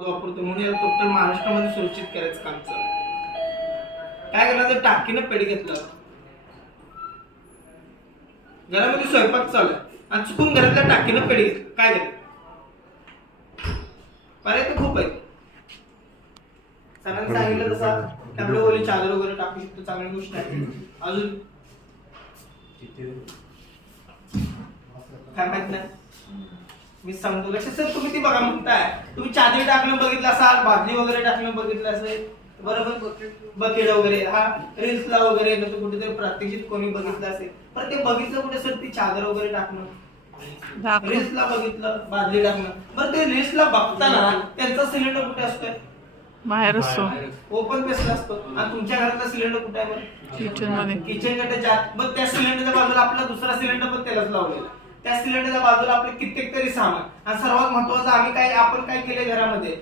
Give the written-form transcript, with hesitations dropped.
वापरतो म्हणून याला टोटल महाराष्ट्रामध्ये सुरक्षित करायचं काम चालू आहे. काय करणार तर टाकीनं पेढी घेतलं घरामध्ये स्वयंपाक चालू आहे आणि चुकून घरातल्या टाकीनं पेढी घेतलं काय झालं पर्याय तर खूप आहे. सरांनी सांगितलं तसं आपल्या ओली चादर वगैरे टाकू शकतो चांगली गोष्ट आहे. अजून काय माहित नाही मी सांगतो लक्ष सर तुम्ही ती बघा म्हणताय तुम्ही चादरी टाकणं बघितलं असाल बादली वगैरे टाकणं बघितलं असेल बरोबर बकेट वगैरे हा रील्सला वगैरे नंतर कुठेतरी प्रात्यक्षिक कोणी बघितलं असेल पण ते बघितलं कुठे सर ती चादर वगैरे टाकणं रील्सला बघितलं बादली टाकणं बरं ते रील्सला बघताना त्यांचा सिलेंडर कुठे असतोय बाहेर असतो ओपन बेसला असतो आणि तुमच्या घरातला सिलेंडर कुठे आहे बरं किचन मध्ये किचन कडे मग त्या सिलेंडरच्या बाजूला आपला दुसरा सिलेंडर पण त्यालाच लावलेला त्या सिलेंडरच्या बाजूला आपले कित्येक तरी सामान आणि सर्वात महत्वाचं आपण काय केलंय घरामध्ये